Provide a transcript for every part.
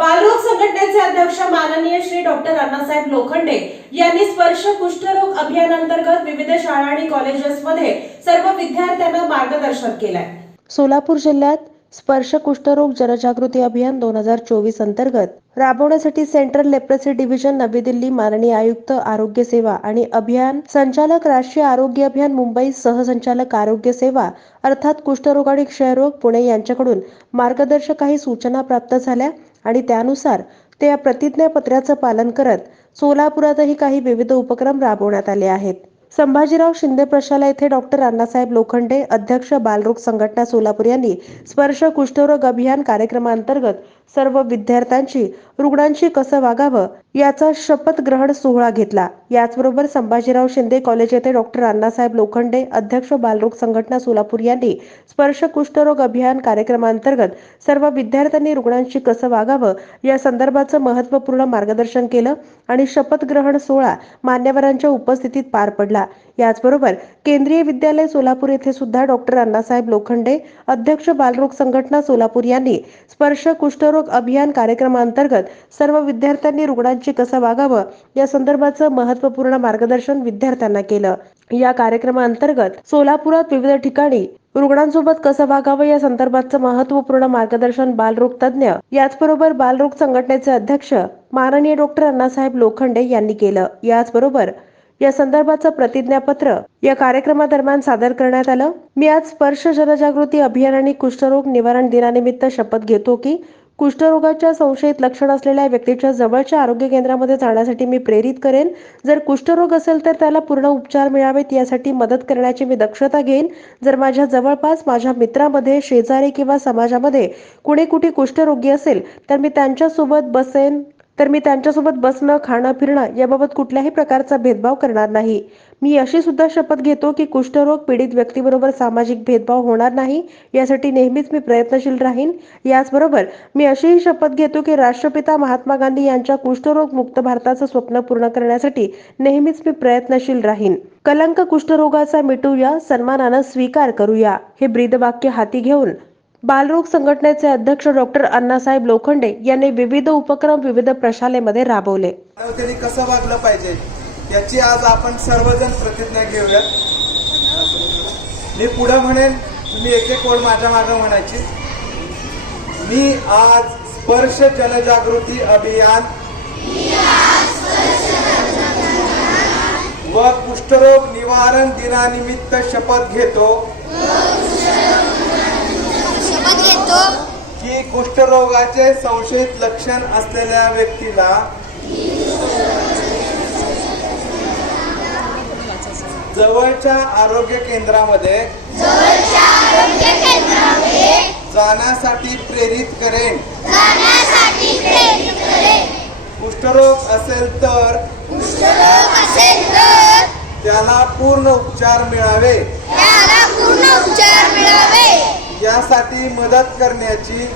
बालरोग संघटनेचे अध्यक्ष माननीय श्री डॉक्टर अण्णासाहेब लोखंडे यांनी स्पर्श कुष्ठरोग अभियानांतर्गत विविध शाळा आणि कॉलेजेसमध्ये सर्व विद्यार्थ्यांना मार्गदर्शन केले। सोलापूर जिल्ह्यात स्पर्श कुष्ठरोग जनजागृती अभियान 2024 अंतर्गत राबवण्यासाठी सेंट्रल लेप्रेसी डिव्हिजन नवी दिल्ली, माननीय आयुक्त आरोग्य सेवा आणि अभियान संचालक राष्ट्रीय आरोग्य अभियान मुंबई, सहसंचालक आरोग्य सेवा अर्थात कुष्ठरोग आणि क्षयरोग पुणे यांच्याकडून मार्गदर्शक काही सूचना प्राप्त झाल्या आणि त्यानुसार त्या प्रतिज्ञापत्राचं पालन करत सोलापुरातही काही विविध उपक्रम राबवण्यात आले आहेत। संभाजीराव शिंदे प्रशाला येथे डॉक्टर अण्णासाहेब लोखंडे, अध्यक्ष बालरोग संघटना सोलापूर यांनी स्पर्श कुष्ठरोग अभियान कार्यक्रमांतर्गत सर्व विद्यार्थ्यांची रुग्णांशी कसं वागावं याचा शपथ ग्रहण सोहळा घेतला। याचबरोबर संभाजीराव शिंदे कॉलेज येथे डॉक्टर अण्णासाहेब लोखंडे, अध्यक्ष बालरोग संघटना सोलापूर यांनी स्पर्श कुष्ठरोग अभियान कार्यक्रमांतर्गत सर्व विद्यार्थ्यांनी रुग्णांशी कसं वागावं या संदर्भाचं महत्त्वपूर्ण मार्गदर्शन केलं आणि शपथ ग्रहण सोहळा मान्यवरांच्या उपस्थितीत पार पडला। याचबरोबर केंद्रीय विद्यालय सोलापूर येथे सुद्धा डॉक्टर अण्णासाहेब लोखंडे, अध्यक्ष बालरोग संघटना सोलापूर यांनी स्पर्श कुष्ठरोग अभियान कार्यक्रमांतर्गत सर्व विद्यार्थ्यांनी रुग्णांची कसं वागावं या संदर्भाचं महत्त्वपूर्ण मार्गदर्शन विद्यार्थ्यांना केलं। या कार्यक्रमांतर्गत सोलापुरात विविध ठिकाणी रुग्णांसोबत कसं वागावं या संदर्भाचं महत्त्वपूर्ण मार्गदर्शन बालरोग तज्ज्ञ याचबरोबर बालरोग संघटनेचे अध्यक्ष माननीय डॉक्टर अण्णासाहेब लोखंडे यांनी केलं। याचबरोबर या संदर्भाचं प्रतिज्ञापत्र या कार्यक्रमादरम्यान सादर करण्यात आलं। मी आज स्पर्श जनजागृती अभियान आणि कुष्ठरोग निवारण दिनानिमित्त शपथ घेतो की कुष्ठरोगाच्या संशयित लक्षण असलेल्या व्यक्तीच्या जवळच्या आरोग्य केंद्रामध्ये जाण्यासाठी मी प्रेरित करेन। जर कुष्ठरोग असेल तर त्याला पूर्ण उपचार मिळावेत यासाठी मदत करण्याची मी दक्षता घेईन। जर माझ्या जवळपास माझ्या मित्रामध्ये, शेजारी किंवा समाजामध्ये कुठे कुष्ठरोगी असेल तर मी त्यांच्यासोबत बसणं, खाणं, फिरणं याबाबत कुठल्याही प्रकारचा भेदभाव करणार नाही। मी अशी सुद्धा शपथ घेतो की कुष्ठरोग पीडित व्यक्तीबरोबर सामाजिक भेदभाव होणार नाही यासाठी नेहमीच मी प्रयत्नशील राहीन। याचबरोबर मी अशीही शपथ घेतो की राष्ट्रपिता महात्मा गांधी यांच्या कुष्ठरोग मुक्त भारताचं स्वप्न पूर्ण करण्यासाठी नेहमीच मी प्रयत्नशील राहीन। कलंक कुष्ठरोगाचा मिटूया, सन्मानानं स्वीकार करूया हे ब्रीदवाक्य हाती घेऊन बालरोग संघटनेचे अध्यक्ष डॉक्टर अण्णासाहेब लोखंडे यांनी विविध उपक्रम विविध प्रशालेमध्ये राबवले। त्यांनी कसं वागलं पाहिजे याची आज आपण सर्वजण प्रतिज्ञा घेऊया। मी पुढे म्हणेन, तुम्ही एक एक ओळ माझ्या मागे म्हणायची। मी आज स्पर्श जनजागृती अभियान व कुष्ठरोग निवारण दिनानिमित्त शपथ घेतो की कुष्ठरोगाचे संशयित लक्षण असलेल्या व्यक्तीला जवळच्या आरोग्य केंद्रामध्ये जाण्यासाठी प्रेरित करेन। कुष्ठरोग असेल तर त्याला पूर्ण उपचार मिळावे यासाठी मदत करण्याची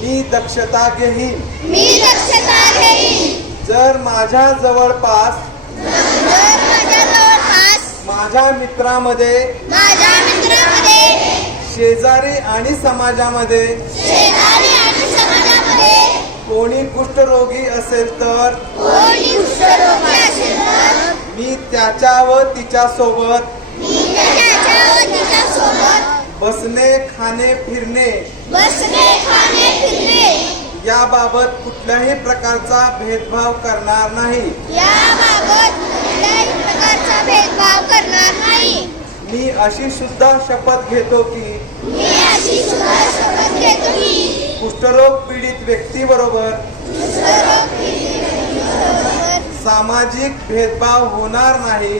मी दक्षता घेईन। जर माझ्या जवळपास माझ्या मित्रामध्ये, शेजारी आणि समाजामध्ये कोणी कुष्ठरोगी असेल तर मी त्याच्या व तिच्या सोबत बसणे, खाणे, फिरणे याबाबत कुठल्याही प्रकारचा भेदभाव करणार नाही। मी अशी सुद्धा शपथ घेतो की कुष्ठरोग पीडित व्यक्तीबरोबर सामाजिक भेदभाव होणार नाही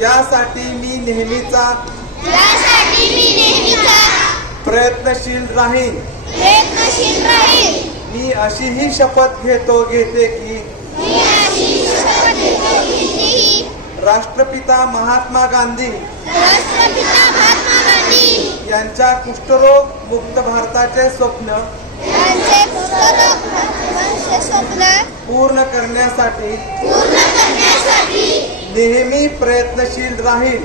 यासाठी मी नेहमीचा प्रयत्नशील राहीन। मी अशीही शपथ घेते की राष्ट्रपिता महात्मा गांधी यांच्या कुष्ठरोग मुक्त भारताचे स्वप्न पूर्ण करण्यासाठी नेहमी प्रयत्नशील राहील।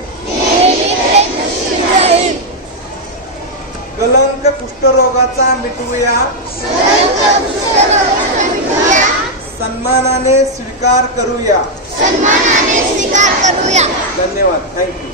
कलंक कुष्ठरोगाचा मिटवूया, सन्मानाने स्वीकार करूया. धन्यवाद. थँक्यू.